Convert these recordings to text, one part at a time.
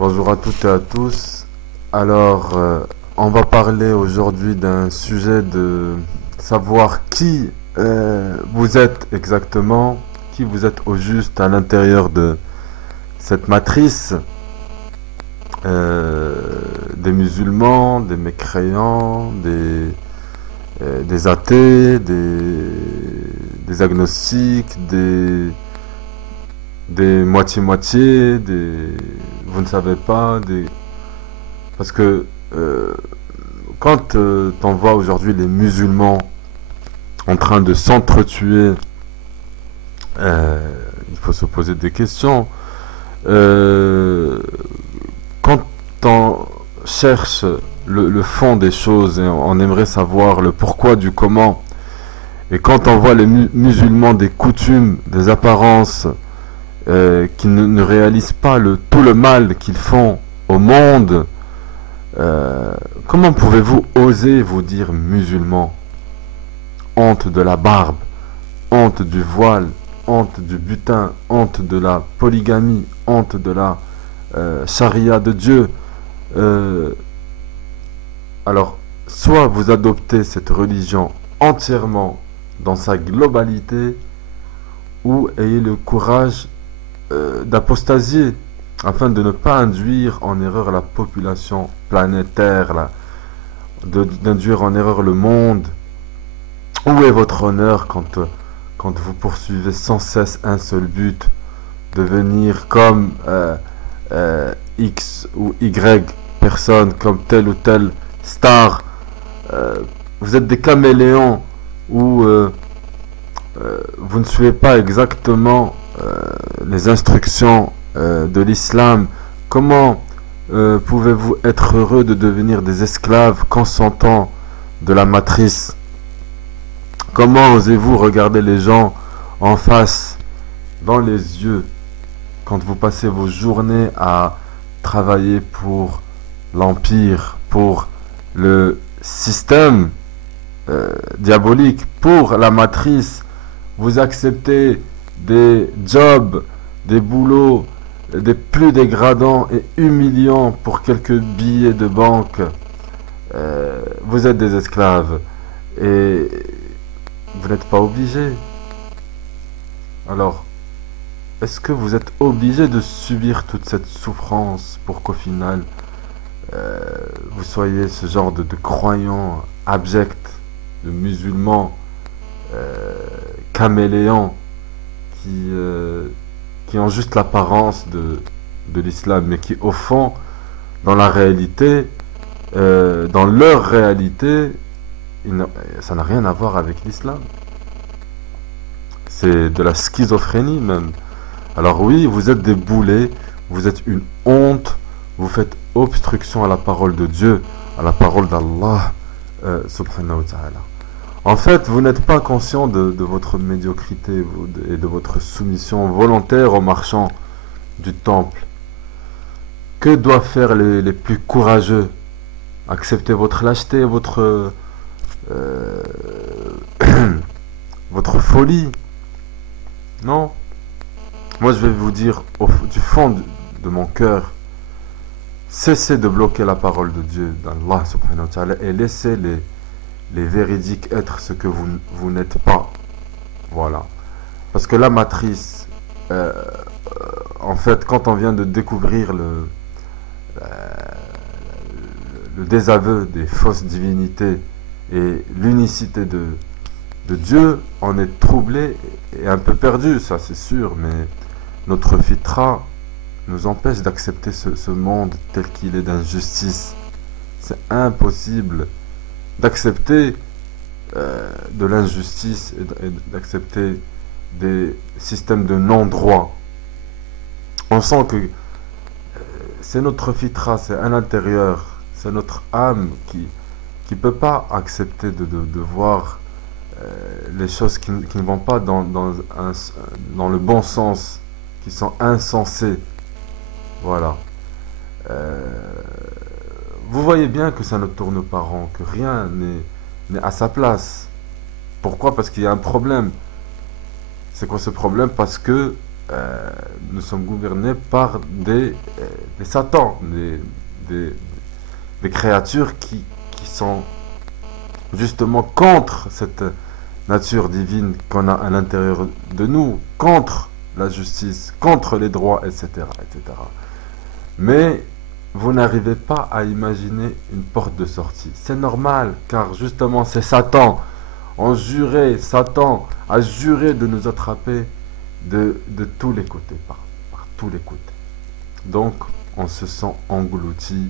Bonjour à toutes et à tous. Alors, on va parler aujourd'hui d'un sujet de savoir qui vous êtes exactement, qui vous êtes au juste à l'intérieur de cette matrice euh, des musulmans, des mécréants, des athées, des agnostiques, des moitié-moitié, des vous ne savez pas, parce que quand t'en vois aujourd'hui les musulmans en train de s'entretuer, il faut se poser des questions. Euh, Quand on cherche le fond des choses et on aimerait savoir le pourquoi du comment, et quand on voit les musulmans des coutumes, des apparences, qui ne réalisent pas tout le mal qu'ils font au monde, comment pouvez-vous oser vous dire musulman? Honte de la barbe, honte du voile, honte du butin, honte de la polygamie, honte de la charia de Dieu. Euh, alors, soit vous adoptez cette religion entièrement dans sa globalité, ou ayez le courage d'apostasier afin de ne pas induire en erreur la population planétaire, d'induire en erreur le monde. Où est votre honneur quand vous poursuivez sans cesse un seul but, devenir comme X ou Y personne, comme telle ou telle star? Vous êtes des caméléons où vous ne suivez pas exactement les instructions de l'islam. Comment pouvez-vous être heureux de devenir des esclaves consentants de la matrice? Comment osez-vous regarder les gens en face, dans les yeux, quand vous passez vos journées à travailler pour l'empire, pour le système diabolique, pour la matrice? Vous acceptez des jobs, des boulots, des plus dégradants et humiliants pour quelques billets de banque. Vous êtes des esclaves et vous n'êtes pas obligés. Alors, est-ce que vous êtes obligé de subir toute cette souffrance pour qu'au final, vous soyez ce genre de croyants abjects, de musulmans caméléons qui ont juste l'apparence de l'islam, mais qui au fond, dans la réalité, dans leur réalité, ça n'a rien à voir avec l'islam. C'est de la schizophrénie même. Alors oui, vous êtes des boulets, vous êtes une honte, vous faites obstruction à la parole de Dieu, à la parole d'Allah, subhanahu wa ta'ala. En fait, vous n'êtes pas conscient de votre médiocrité et de votre soumission volontaire aux marchands du temple. Que doivent faire les plus courageux? Accepter votre lâcheté, euh, votre folie? Non. Moi, je vais vous dire du fond de mon cœur, cessez de bloquer la parole de Dieu, d'Allah subhanahu wa ta'ala, et laissez les véridiques être ce que vous n'êtes pas. Voilà. Parce que la matrice, en fait, quand on vient de découvrir le désaveu des fausses divinités et l'unicité de Dieu, on est troublé et un peu perdu, ça c'est sûr, mais notre fitra nous empêche d'accepter ce monde tel qu'il est d'injustice. C'est impossible d'accepter de l'injustice et d'accepter des systèmes de non-droit. On sent que c'est notre fitra, c'est à l'intérieur, c'est notre âme qui peut pas accepter de voir les choses qui ne vont pas dans le bon sens, qui sont insensées. Voilà. Euh, Vous voyez bien que ça ne tourne pas rond, que rien n'est à sa place. Pourquoi? Parce qu'il y a un problème. C'est quoi ce problème? Parce que nous sommes gouvernés par des satans, des, des créatures qui sont justement contre cette nature divine qu'on a à l'intérieur de nous, contre la justice, contre les droits, etc., etc. Mais vous n'arrivez pas à imaginer une porte de sortie. C'est normal, car justement c'est Satan. Satan a juré de nous attraper de tous les côtés, par tous les côtés. Donc on se sent englouti,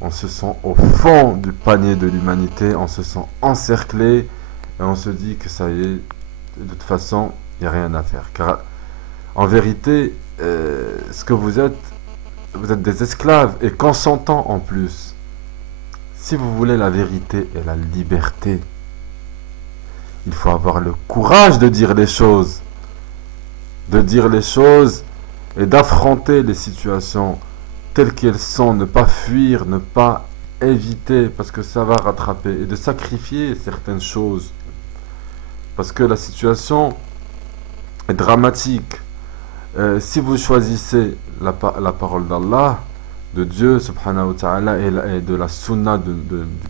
on se sent au fond du panier de l'humanité, on se sent encerclé, et on se dit que ça y est, de toute façon, il n'y a rien à faire. Car en vérité, ce que vous êtes des esclaves et consentants en plus. Si vous voulez la vérité et la liberté, il faut avoir le courage de dire les choses. De dire les choses et d'affronter les situations telles qu'elles sont. Ne pas fuir, ne pas éviter parce que ça va rattraper. Et de sacrifier certaines choses. Parce que la situation est dramatique. Si vous choisissez la parole d'Allah, de Dieu subhanahu wa ta'ala et de la sunna du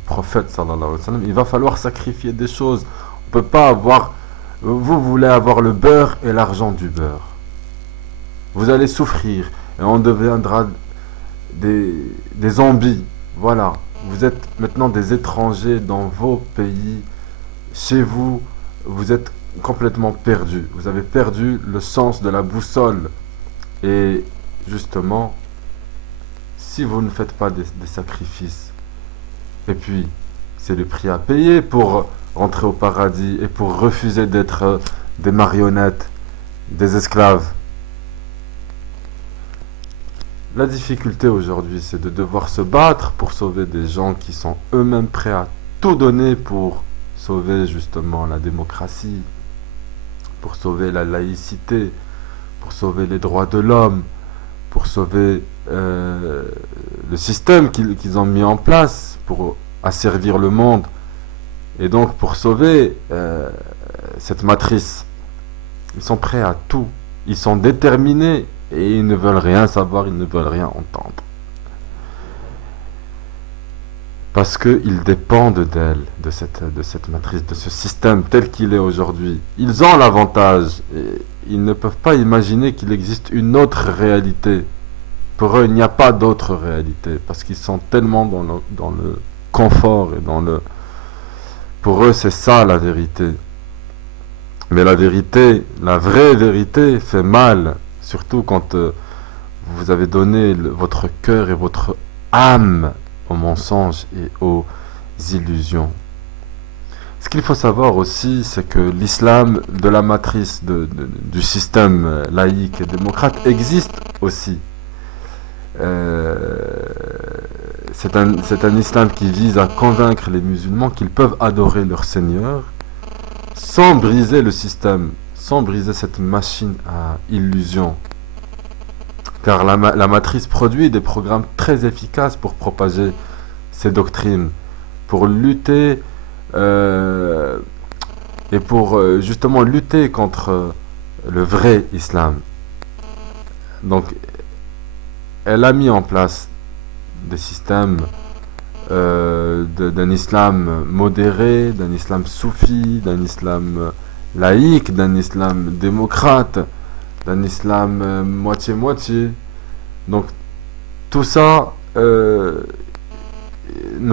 prophète sallallahu alayhi wa sallam, il va falloir sacrifier des choses. On peut pas avoir, vous voulez avoir le beurre et l'argent du beurre. Vous allez souffrir et on deviendra des zombies. Voilà, vous êtes maintenant des étrangers dans vos pays, chez vous, vous êtes complètement perdu. Vous avez perdu le sens de la boussole. Et justement, si vous ne faites pas des sacrifices, et puis c'est le prix à payer pour rentrer au paradis et pour refuser d'être des marionnettes, des esclaves. La difficulté aujourd'hui, c'est de devoir se battre pour sauver des gens qui sont eux-mêmes prêts à tout donner pour sauver justement la démocratie, pour sauver la laïcité, pour sauver les droits de l'homme, pour sauver le système qu'ils ont mis en place pour asservir le monde. Et donc pour sauver cette matrice, ils sont prêts à tout. Ils sont déterminés et ils ne veulent rien savoir, ils ne veulent rien entendre. Parce qu'ils dépendent d'elle, de cette matrice, de ce système tel qu'il est aujourd'hui. Ils ont l'avantage. Et ils ne peuvent pas imaginer qu'il existe une autre réalité. Pour eux, il n'y a pas d'autre réalité. Parce qu'ils sont tellement dans le confort et dans le... Pour eux, c'est ça la vérité. Mais la vérité, la vraie vérité, fait mal. Surtout quand vous avez donné votre cœur et votre âme aux mensonges et aux illusions. Ce qu'il faut savoir aussi, c'est que l'islam de la matrice du système laïque et démocrate existe aussi. C'est un islam qui vise à convaincre les musulmans qu'ils peuvent adorer leur Seigneur sans briser le système, sans briser cette machine à illusion. Car la matrice produit des programmes très efficaces pour propager ces doctrines, pour lutter et pour justement lutter contre le vrai islam. Donc, elle a mis en place des systèmes d'un islam modéré, d'un islam soufi, d'un islam laïque, d'un islam démocrate, d'un islam moitié-moitié. Donc tout ça nous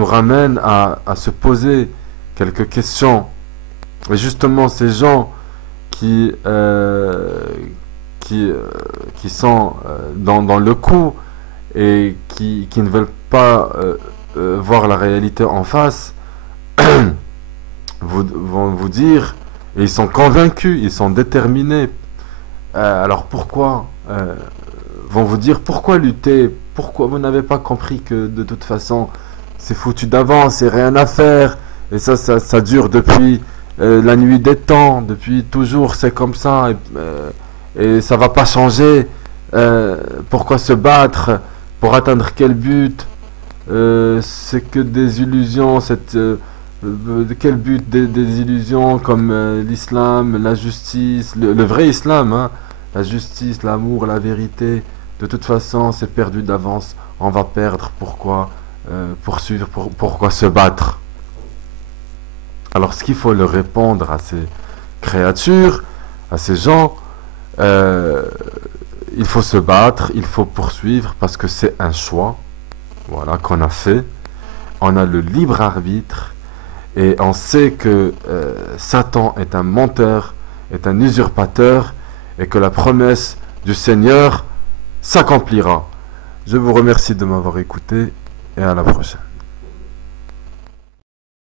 ramène à se poser quelques questions. Et justement ces gens qui sont dans le coup et qui ne veulent pas voir la réalité en face vont vous dire, et ils sont convaincus, ils sont déterminés. Alors pourquoi vont vous dire pourquoi lutter, pourquoi vous n'avez pas compris que de toute façon c'est foutu d'avance et rien à faire, et ça dure depuis la nuit des temps, depuis toujours c'est comme ça, et ça va pas changer. Pourquoi se battre pour atteindre quel but? C'est que des illusions, quel but des illusions comme l'islam, la justice, le vrai islam, hein, la justice, l'amour, la vérité, de toute façon, c'est perdu d'avance. On va perdre. Pourquoi poursuivre, pourquoi se battre? Alors, ce qu'il faut leur répondre à ces créatures, à ces gens, euh, il faut se battre, il faut poursuivre parce que c'est un choix, voilà, qu'on a fait. On a le libre arbitre et on sait que Satan est un menteur, est un usurpateur et que la promesse du Seigneur s'accomplira. Je vous remercie de m'avoir écouté et à la prochaine.